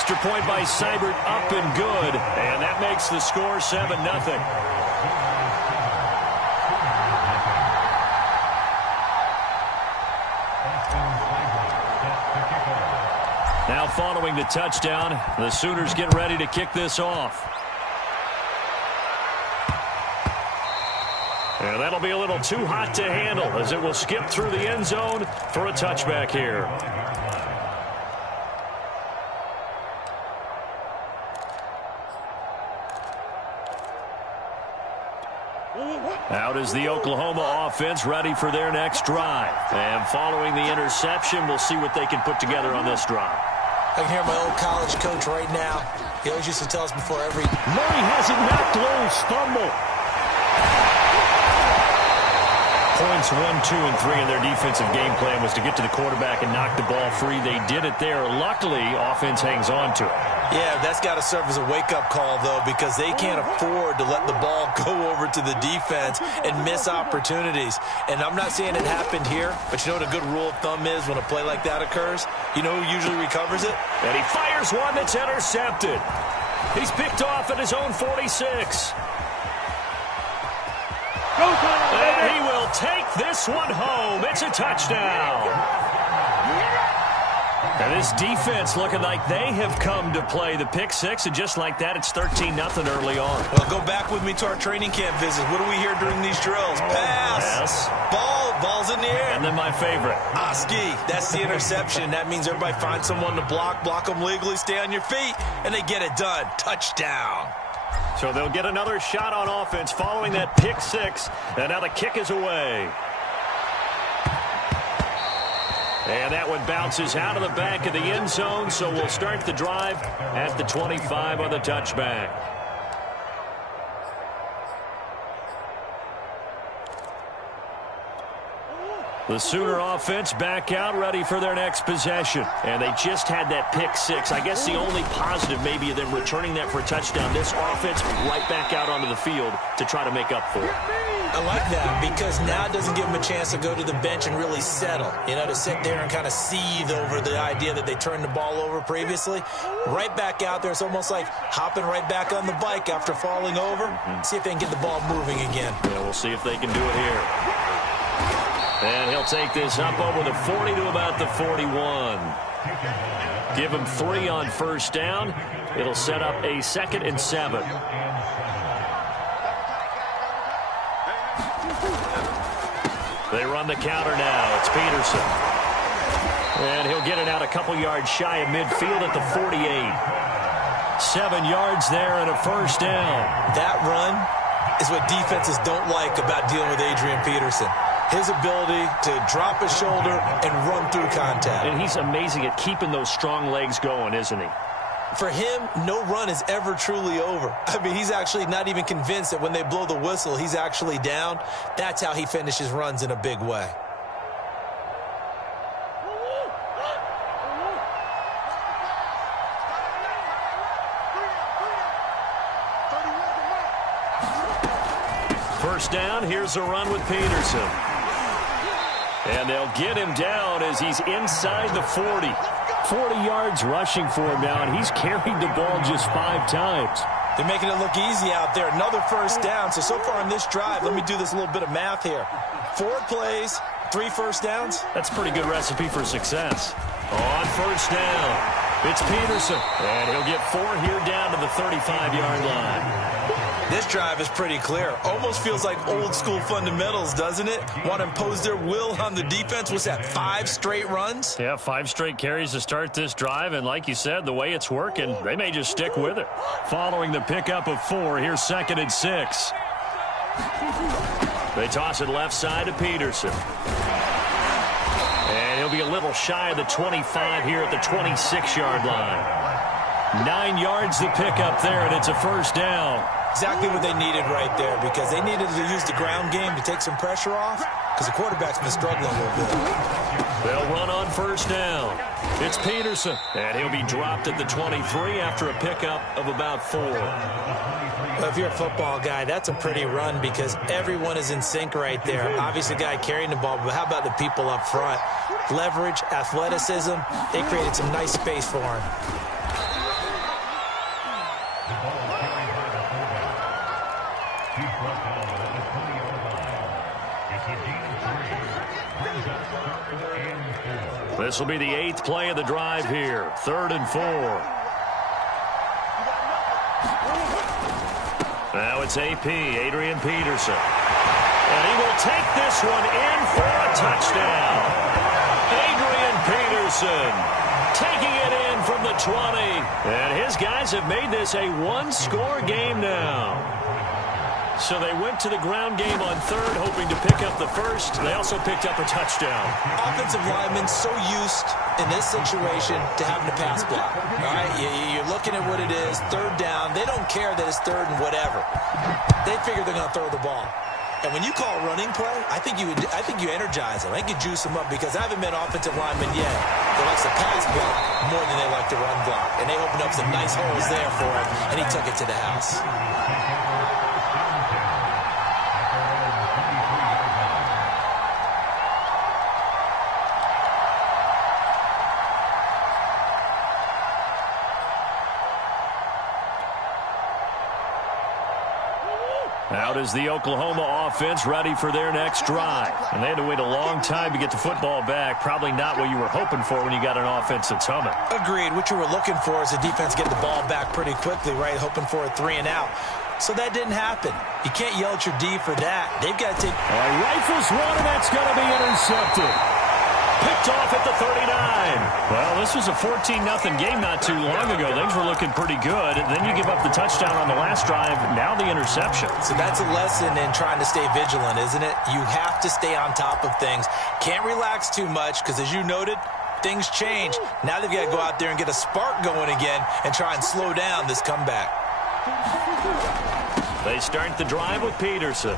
extra point by Seibert up and good. And that makes the score 7-0. Now following the touchdown, the Sooners get ready to kick this off. And that'll be a little too hot to handle as it will skip through the end zone for a touchback here. Out is the Oklahoma offense ready for their next drive. And following the interception, we'll see what they can put together on this drive. I can hear my old college coach right now. He always used to tell us before every... Murray has it knocked loose. Fumble. Points 1, 2, and 3 in their defensive game plan was to get to the quarterback and knock the ball free. They did it there. Luckily, offense hangs on to it. Yeah, that's got to serve as a wake-up call, though, because they can't afford to let the ball go over to the defense and miss opportunities. And I'm not saying it happened here, but you know what a good rule of thumb is when a play like that occurs? You know who usually recovers it? And he fires one that's intercepted. He's picked off at his own 46. And he will take this one home. It's a touchdown. And this defense looking like they have come to play the pick six, and just like that, it's 13-0 early on. Well, go back with me to our training camp visit. What do we hear during these drills? Pass. Yes. Ball's in the air. And then my favorite. Oski, that's the interception. That means everybody finds someone to block them legally, stay on your feet, and they get it done. Touchdown. So they'll get another shot on offense following that pick six, and now the kick is away. And that one bounces out of the back of the end zone, so we'll start the drive at the 25 on the touchback. The Sooner offense back out, ready for their next possession. And they just had that pick six. I guess the only positive maybe of them returning that for a touchdown. This offense right back out onto the field to try to make up for it. I like that because now it doesn't give them a chance to go to the bench and really settle. You know, to sit there and kind of seethe over the idea that they turned the ball over previously. Right back out there. It's almost like hopping right back on the bike after falling over. See if they can get the ball moving again. Yeah, we'll see if they can do it here. And he'll take this up over the 40 to about the 41. Give him 3 on first down. It'll set up a 2nd and 7. They run the counter now. It's Peterson. And he'll get it out a couple yards shy of midfield at the 48. 7 yards there and a first down. That run is what defenses don't like about dealing with Adrian Peterson. His ability to drop his shoulder and run through contact. And he's amazing at keeping those strong legs going, isn't he? For him, no run is ever truly over. I mean, he's actually not even convinced that when they blow the whistle, he's actually down. That's how he finishes runs in a big way. First down, here's a run with Peterson. And they'll get him down as he's inside the 40. 40 yards rushing for him now, and he's carried the ball just 5 times. They're making it look easy out there. Another first down. So far on this drive, let me do this little bit of math here. 4 plays, 3 first downs. That's a pretty good recipe for success. On first down, it's Peterson. And he'll get 4 here down to the 35-yard line. This drive is pretty clear. Almost feels like old school fundamentals, doesn't it? Want to impose their will on the defense. What's that, 5 straight runs? Yeah, 5 straight carries to start this drive. And like you said, the way it's working, they may just stick with it. Following the pickup of 4, here's 2nd and 6. They toss it left side to Peterson. And he'll be a little shy of the 25 here at the 26-yard line. 9 yards the pickup there, and it's a first down. Exactly what they needed right there, because they needed to use the ground game to take some pressure off, because the quarterback's been struggling a little bit. They'll run on first down. It's Peterson, and he'll be dropped at the 23 after a pickup of about 4. Well, if you're a football guy, that's a pretty run because everyone is in sync right there. Obviously, the guy carrying the ball, but how about the people up front? Leverage, athleticism, they created some nice space for him. This will be the 8th play of the drive here. 3rd and 4. Now it's AP, Adrian Peterson. And he will take this one in for a touchdown. Adrian Peterson taking it in from the 20. And his guys have made this a one-score game now. So they went to the ground game on 3rd, hoping to pick up the 1st. They also picked up a touchdown. Offensive linemen so used in this situation to having to pass block. All right, you're looking at what it is, 3rd down. They don't care that it's 3rd and whatever. They figure they're going to throw the ball. And when you call a running play, I think you energize them. I think you juice them up, because I haven't met offensive linemen yet that likes to pass block more than they like to run block. And they opened up some nice holes there for him, and he took it to the house. Out is the Oklahoma offense, ready for their next drive. And they had to wait a long time to get the football back. Probably not what you were hoping for when you got an offense that's humming. Agreed. What you were looking for is the defense get the ball back pretty quickly, right? Hoping for a 3 and out. So that didn't happen. You can't yell at your D for that. They've got to take... Rifles one, and that's going to be intercepted. Picked off at the 39. Well, this was a 14-0 game not too long ago. Things were looking pretty good. Then you give up the touchdown on the last drive. Now the interception. So that's a lesson in trying to stay vigilant, isn't it? You have to stay on top of things. Can't relax too much, because as you noted, things change. Now they've got to go out there and get a spark going again and try and slow down this comeback. They start the drive with Peterson.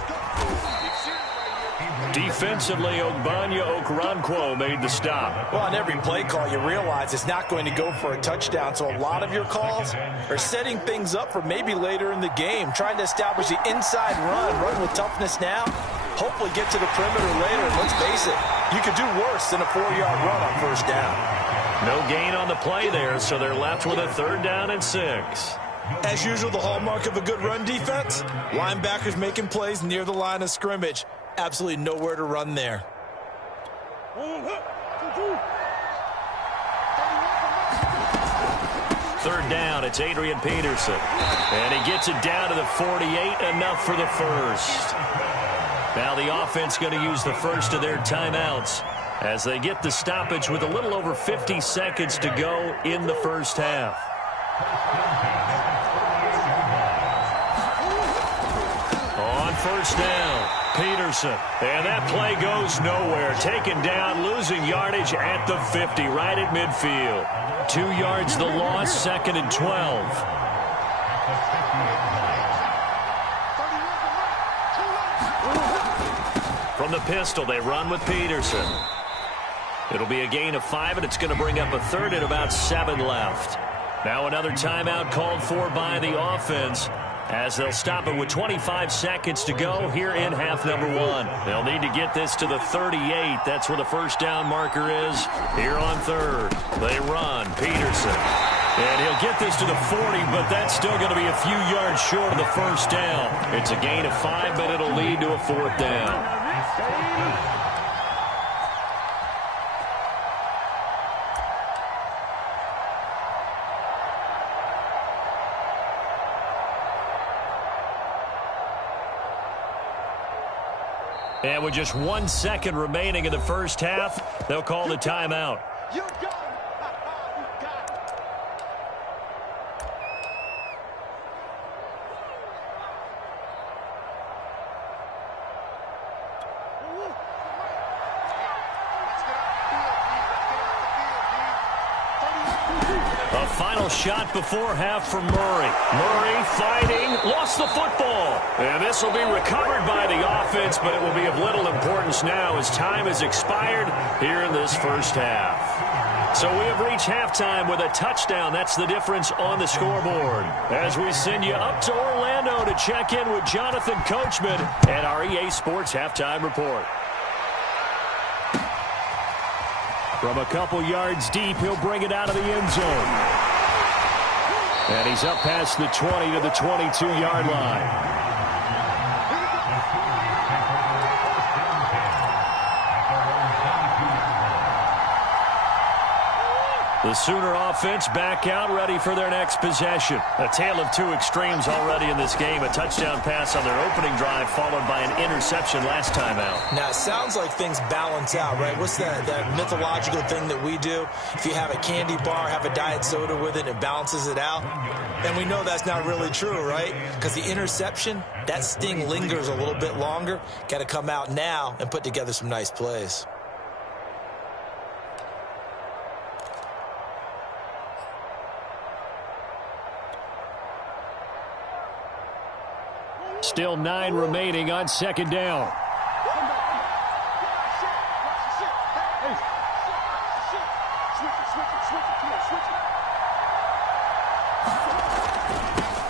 Defensively, Ogbanya Okoronkwo made the stop. Well, on every play call, you realize it's not going to go for a touchdown, so a lot of your calls are setting things up for maybe later in the game, trying to establish the inside run with toughness now, hopefully get to the perimeter later, and let's face it, you could do worse than a 4-yard run on 1st down. No gain on the play there, so they're left with a 3rd down and 6. As usual, the hallmark of a good run defense, linebackers making plays near the line of scrimmage. Absolutely nowhere to run there. 3rd down, it's Adrian Peterson. And he gets it down to the 48, enough for the 1st. Now the offense going to use the first of their timeouts as they get the stoppage with a little over 50 seconds to go in the 1st half. On 1st down, Peterson. And that play goes nowhere. Taken down, losing yardage at the 50, right at midfield. 2 yards the loss, 2nd and 12. From the pistol, they run with Peterson. It'll be a gain of 5, and it's going to bring up a 3rd and about 7 left. Now another timeout called for by the offense, as they'll stop it with 25 seconds to go here in half number 1. They'll need to get this to the 38. That's where the 1st down marker is here on 3rd. They run. Peterson. And he'll get this to the 40, but that's still going to be a few yards short of the 1st down. It's a gain of 5, but it'll lead to a 4th down. And with just 1 second remaining in the 1st half, they'll call the timeout. A final shot before half from Murray. Murray fighting, lost the football. And this will be recovered by the offense, but it will be of little importance now as time has expired here in this 1st half. So we have reached halftime with a touchdown. That's the difference on the scoreboard. As we send you up to Orlando to check in with Jonathan Coachman and our EA Sports Halftime Report. From a couple yards deep, he'll bring it out of the end zone. And he's up past the 20 to the 22-yard line. The Sooner offense back out, ready for their next possession. A tale of two extremes already in this game. A touchdown pass on their opening drive, followed by an interception last time out. Now, it sounds like things balance out, right? What's that mythological thing that we do? If you have a candy bar, have a diet soda with it, it balances it out. And we know that's not really true, right? Because the interception, that sting lingers a little bit longer. Got to come out now and put together some nice plays. Still 9 remaining on second down.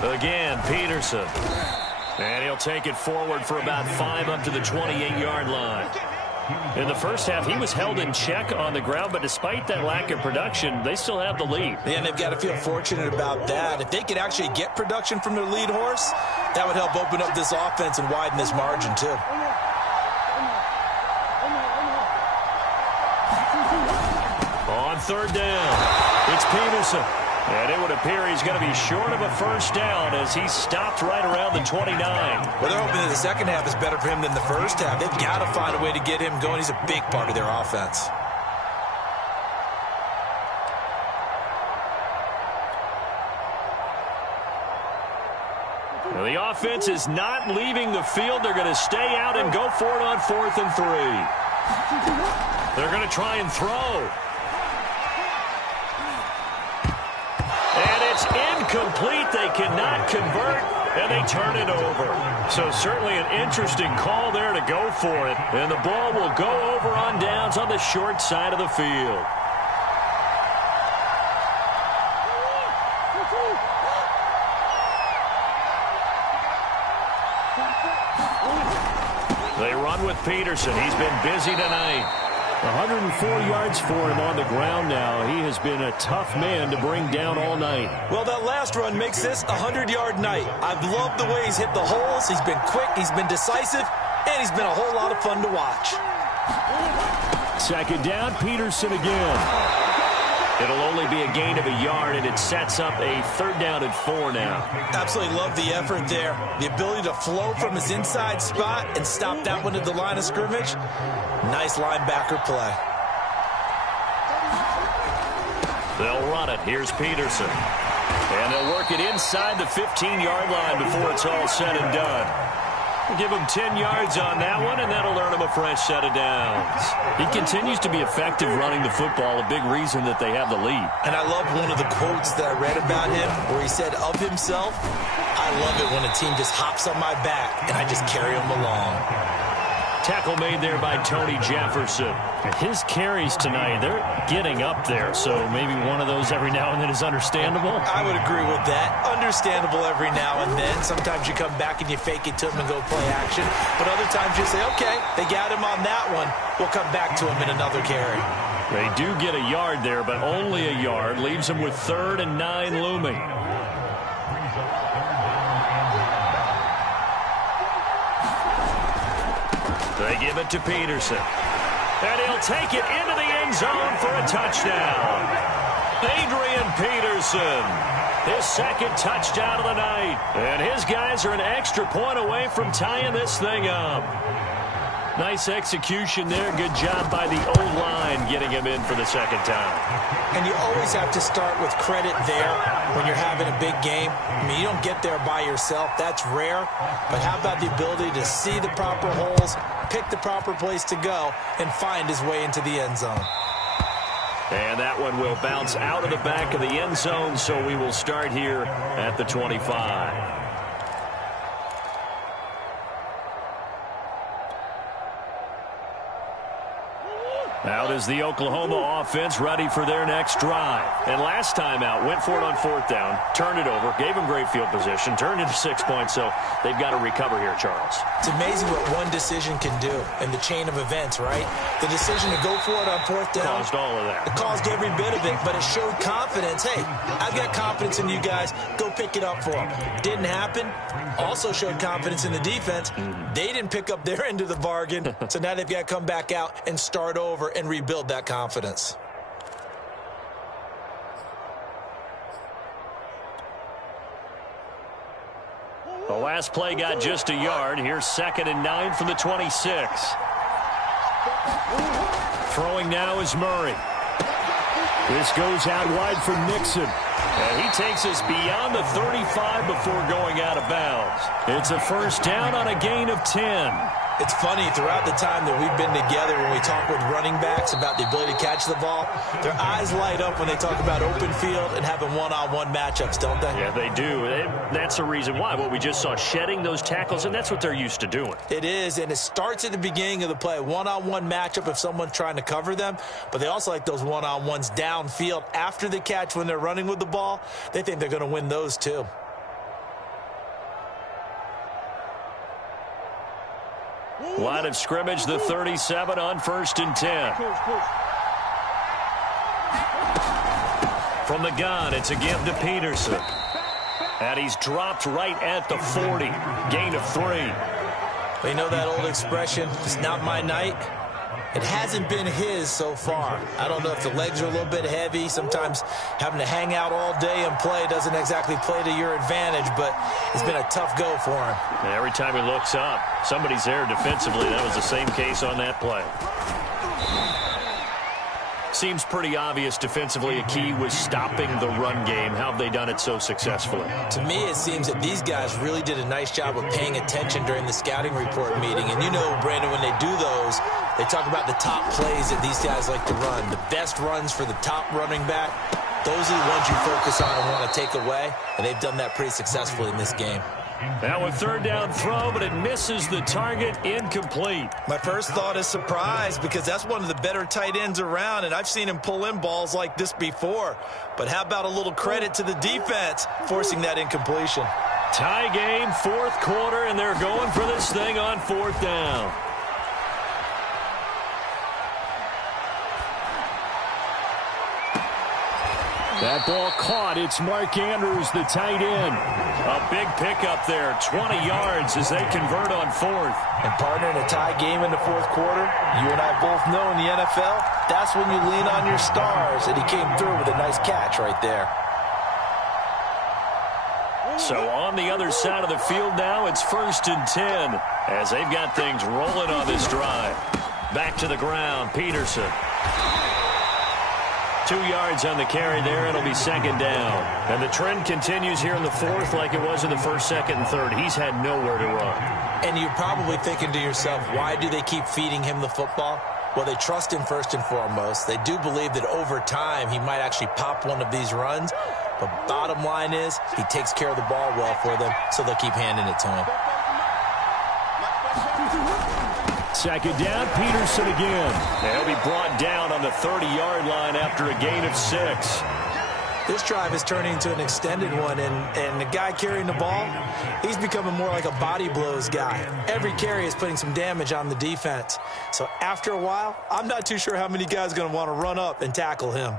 Again, Peterson. And he'll take it forward for about 5 up to the 28-yard line. In the first half, he was held in check on the ground, but despite that lack of production, they still have the lead. Yeah, and they've got to feel fortunate about that. If they could actually get production from their lead horse, that would help open up this offense and widen this margin, too. On third down, it's Peterson. And it would appear he's going to be short of a first down as he stopped right around the 29. Well, they're hoping that the second half is better for him than the first half. They've got to find a way to get him going. He's a big part of their offense. Well, the offense is not leaving the field. They're going to stay out and go for it on 4th and 3. They're going to try and throw. And it's incomplete. They cannot convert, and they turn it over. So certainly an interesting call there to go for it. And the ball will go over on downs on the short side of the field. They run with Peterson. He's been busy tonight. 104 yards for him on the ground now. He has been a tough man to bring down all night. Well, that last run makes this a 100-yard night. I've loved the way he's hit the holes. He's been quick, he's been decisive, and he's been a whole lot of fun to watch. Second down, Peterson again. It'll only be a gain of a yard, and it sets up a 3rd down and 4 now. Absolutely love the effort there. The ability to flow from his inside spot and stop that one at the line of scrimmage. Nice linebacker play. They'll run it. Here's Peterson. And they'll work it inside the 15-yard line before it's all said and done. Give him 10 yards on that one, and that'll earn him a fresh set of downs. He continues to be effective running the football, a big reason that they have the lead. And I love one of the quotes that I read about him where he said of himself, I love it when a team just hops on my back and I just carry them along. Tackle made there by Tony Jefferson. His carries tonight, they're getting up there, so maybe one of those every now and then is understandable. I would agree with that. Understandable every now and then. Sometimes you come back and you fake it to him and go play action. But other times you say, okay, they got him on that one. We'll come back to him in another carry. They do get a yard there, but only a yard. Leaves them with 3rd and 9 looming. They give it to Peterson. And he'll take it into the end zone for a touchdown. Adrian Peterson, his 2nd touchdown of the night. And his guys are an extra point away from tying this thing up. Nice execution there. Good job by the O-line getting him in for the 2nd time. And you always have to start with credit there when you're having a big game. I mean, you don't get there by yourself. That's rare. But how about the ability to see the proper holes, pick the proper place to go, and find his way into the end zone? And that one will bounce out of the back of the end zone, so we will start here at the 25. Out is the Oklahoma offense ready for their next drive. And last time out, went for it on 4th down, turned it over, gave them great field position, turned into 6 points, so they've got to recover here, Charles. It's amazing what one decision can do in the chain of events, right? The decision to go for it on 4th down. Caused all of that. It caused every bit of it, but it showed confidence. Hey, I've got confidence in you guys. Go pick it up for them. Didn't happen. Also showed confidence in the defense. They didn't pick up their end of the bargain, so now they've got to come back out and start over and rebuild that confidence. last play got just a yard. Here's 2nd and 9 from the 26. Throwing now is Murray. This goes out wide for Nixon. And he takes us beyond the 35 before going out of bounds. It's a first down on a gain of 10. It's funny, throughout the time that we've been together, when we talk with running backs about the ability to catch the ball, their eyes light up when they talk about open field and having one-on-one matchups, don't they? Yeah, they do. That's the reason why. What we just saw, shedding those tackles, and that's what they're used to doing. It is, and it starts at the beginning of the play. One-on-one matchup if someone's trying to cover them, but they also like those one-on-ones downfield after the catch when they're running with the ball. They think they're going to win those too. Line of scrimmage, the 37 on 1st and 10. From the gun, it's a give to Peterson. And he's dropped right at the 40. Gain of 3. Well, you know that old expression, it's not my night? It hasn't been his so far. I don't know if the legs are a little bit heavy. Sometimes having to hang out all day and play doesn't exactly play to your advantage, but it's been a tough go for him. And every time he looks up, somebody's there defensively. That was the same case on that play. Seems pretty obvious defensively a key was stopping the run game. How have they done it so successfully? To me, it seems that these guys really did a nice job of paying attention during the scouting report meeting. And you know, Brandon, when they do those, they talk about the top plays that these guys like to run. The best runs for the top running back, those are the ones you focus on and want to take away. And they've done that pretty successfully in this game. Now a 3rd down throw, but it misses the target, incomplete. My first thought is surprise, because that's one of the better tight ends around, and I've seen him pull in balls like this before. But how about a little credit to the defense forcing that incompletion? Tie game, 4th quarter, and they're going for this thing on 4th down. That ball caught. It's Mark Andrews, the tight end. A big pickup there, 20 yards as they convert on 4th. And partner, in a tie game in the 4th quarter, you and I both know in the NFL, that's when you lean on your stars. And he came through with a nice catch right there. So on the other side of the field now, it's 1st and 10 as they've got things rolling on this drive. Back to the ground, Peterson. 2 yards on the carry there. It'll be 2nd down. And the trend continues here in the 4th like it was in the 1st, 2nd, and 3rd. He's had nowhere to run. And you're probably thinking to yourself, why do they keep feeding him the football? Well, they trust him first and foremost. They do believe that over time he might actually pop one of these runs. But bottom line is he takes care of the ball well for them, so they'll keep handing it to him. 2nd down, Peterson again. He'll be brought down on the 30-yard line after a gain of 6. This drive is turning into an extended one, and the guy carrying the ball, he's becoming more like a body blows guy. Every carry is putting some damage on the defense. So after a while, I'm not too sure how many guys are going to want to run up and tackle him.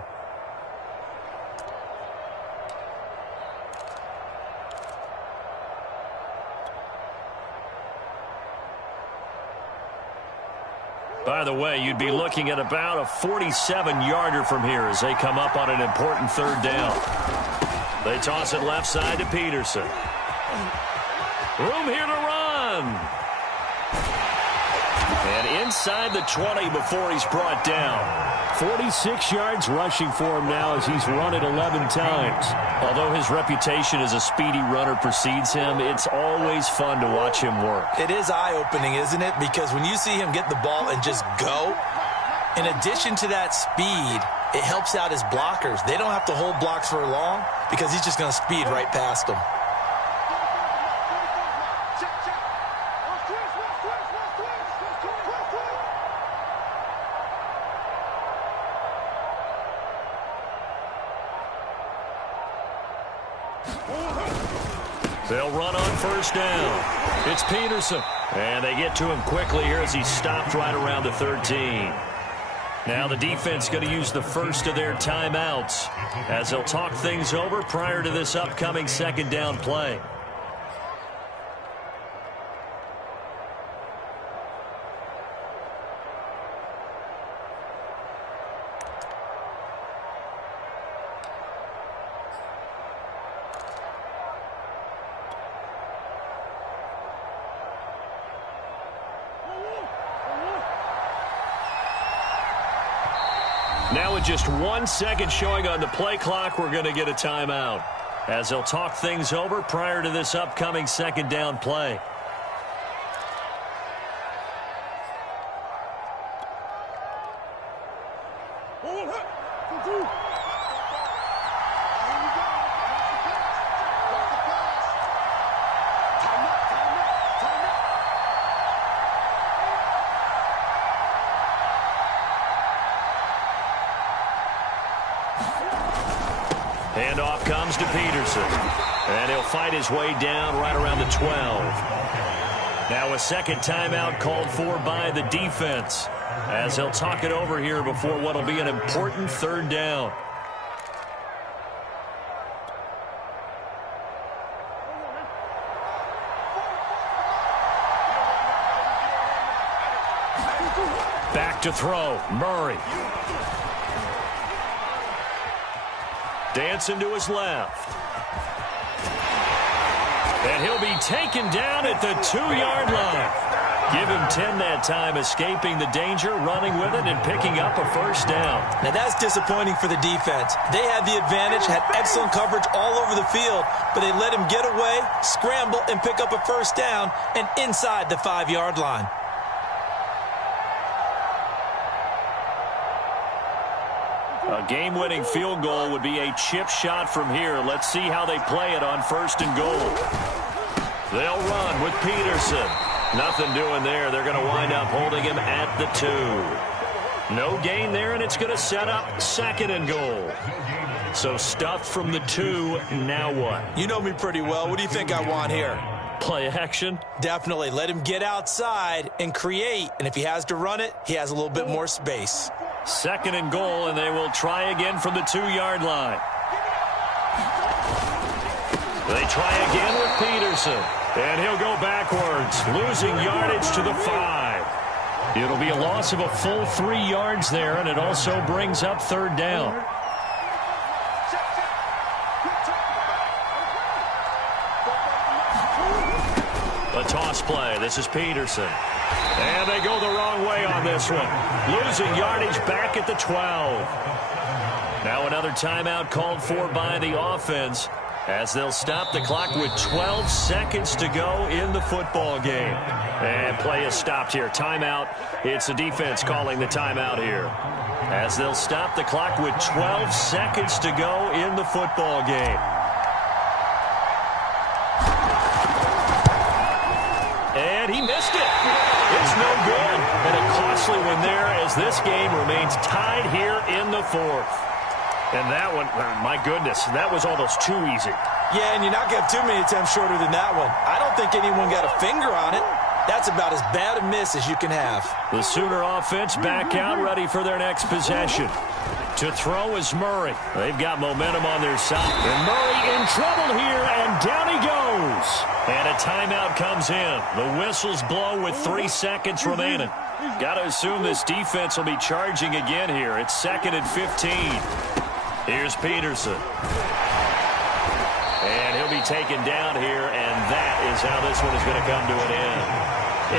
By the way, you'd be looking at about a 47-yarder from here as they come up on an important 3rd down. They toss it left side to Peterson. Room here to run. And inside the 20 before he's brought down. 46 yards rushing for him now as he's run it 11 times. Although his reputation as a speedy runner precedes him, it's always fun to watch him work. It is eye-opening, isn't it? Because when you see him get the ball and just go, in addition to that speed, it helps out his blockers. They don't have to hold blocks for long because he's just going to speed right past them. They'll run on 1st down. It's Peterson. And they get to him quickly here as he's stopped right around the 13. Now the defense going to use the first of their timeouts as they'll talk things over prior to this upcoming 2nd down play. Now with just 1 second showing on the play clock, we're going to get a timeout, as they'll talk things over prior to this upcoming second down play. Handoff comes to Peterson, and he'll fight his way down right around the 12. Now a second timeout called for by the defense, as they'll talk it over here before what will be an important third down. Back to throw, Murray. Dancing to his left. And he'll be taken down at the 2-yard line. Give him 10 that time, escaping the danger, running with it, and picking up a first down. Now that's disappointing for the defense. They had the advantage, had excellent coverage all over the field, but they let him get away, scramble, and pick up a first down, and inside the 5-yard line. A game-winning field goal would be a chip shot from here. Let's see how they play it on 1st and goal. They'll run with Peterson. Nothing doing there. They're going to wind up holding him at the 2. No gain there, and it's going to set up 2nd and goal. So stuffed from the 2. Now what? You know me pretty well. What do you think I want here? Play action? Definitely. Let him get outside and create. And if he has to run it, he has a little bit more space. 2nd and goal, and they will try again from the 2-yard line. They try again with Peterson, and he'll go backwards, losing yardage to the 5. It'll be a loss of a full 3 yards there, and it also brings up 3rd down. A toss play. This is Peterson. And they go the wrong way on this one. Losing yardage back at the 12. Now another timeout called for by the offense, as they'll stop the clock with 12 seconds to go in the football game. And play is stopped here. Timeout. It's the defense calling the timeout here, as they'll stop the clock with 12 seconds to go in the football game. And he missed it. It's no good. And a costly one there, as this game remains tied here in the 4th. And that one, my goodness, that was almost too easy. Yeah, and you're not going to have too many attempts shorter than that one. I don't think anyone got a finger on it. That's about as bad a miss as you can have. The Sooner offense back out, ready for their next possession. To throw is Murray. They've got momentum on their side. And Murray in trouble here, and down he goes. And a timeout comes in. The whistles blow with 3 seconds remaining. Got to assume this defense will be charging again here. It's 2nd and 15. Here's Peterson. And he'll be taken down here, and that is how this one is going to come to an end.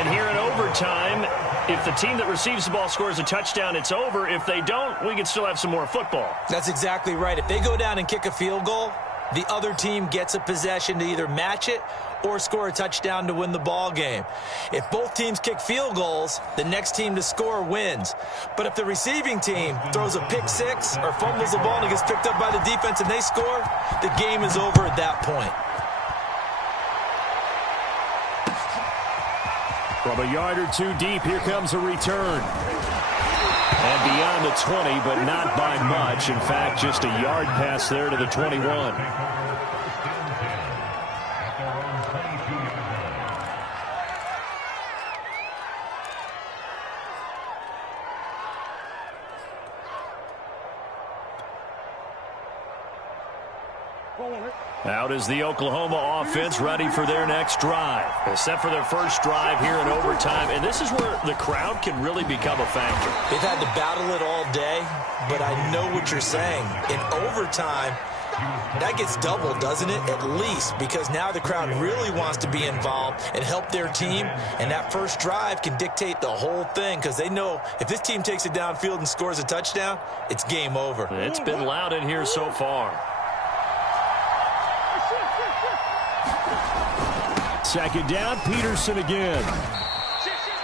And here in overtime, if the team that receives the ball scores a touchdown, it's over. If they don't, we can still have some more football. That's exactly right. If they go down and kick a field goal, the other team gets a possession to either match it or score a touchdown to win the ball game. If both teams kick field goals, the next team to score wins. But if the receiving team throws a pick 6 or fumbles the ball and it gets picked up by the defense and they score, the game is over at that point. From a yard or 2 deep, here comes a return. And beyond the 20, but not by much. In fact, just a yard pass there to the 21. Out is the Oklahoma offense, ready for their next drive. Except for their first drive here in overtime. And this is where the crowd can really become a factor. They've had to battle it all day, but I know what you're saying. In overtime, That gets doubled, doesn't it? At least, because now the crowd really wants to be involved and help their team, and that first drive can dictate the whole thing because they know if this team takes it downfield and scores a touchdown, it's game over. It's been loud in here so far. Second down, Peterson again.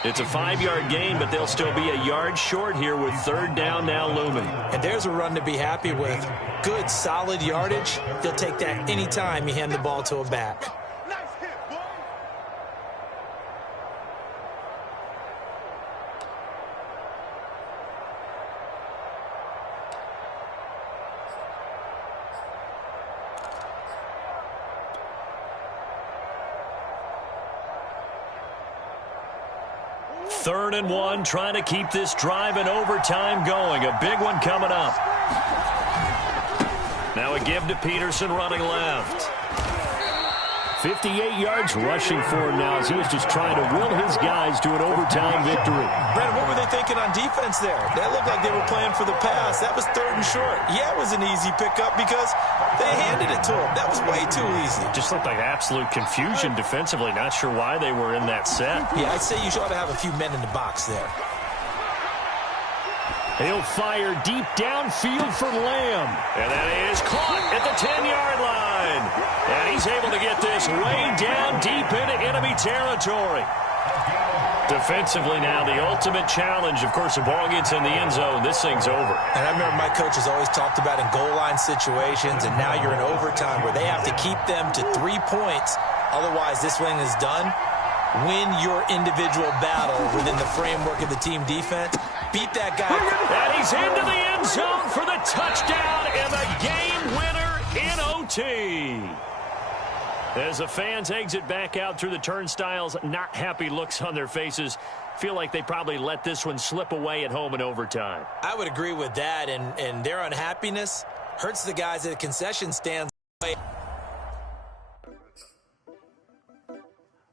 It's a 5-yard gain, but they'll still be a yard short here with third down now looming. And there's a run to be happy with. Good, solid yardage. They'll take that anytime you hand the ball to a back. Third and 1, trying to keep this drive in overtime going. A big one coming up. Now a give to Peterson running left. 58 yards rushing for him now as he was just trying to will his guys to an overtime victory. Brandon, what were they thinking on defense there? That looked like they were playing for the pass. That was third and short. Yeah, it was an easy pickup because they handed it to him. That was way too easy. Just looked like absolute confusion defensively. Not sure why they were in that set. Yeah, I'd say you ought to have a few men in the box there. He'll fire deep downfield for Lamb. And that is caught at the 10-yard line. And he's able to get this way down deep into enemy territory. Defensively now, the ultimate challenge. Of course, the ball gets in the end zone. This thing's over. And I remember my coaches always talked about in goal line situations, and now you're in overtime where they have to keep them to 3 points. Otherwise, this thing is done. Win your individual battle within the framework of the team defense. Beat that guy. And he's into the end zone for the touchdown and the game winner in OT. As the fans exit back out through the turnstiles, not happy looks on their faces. Feel like they probably let this one slip away at home in overtime. I would agree with that, and their unhappiness hurts the guys at the concession stands.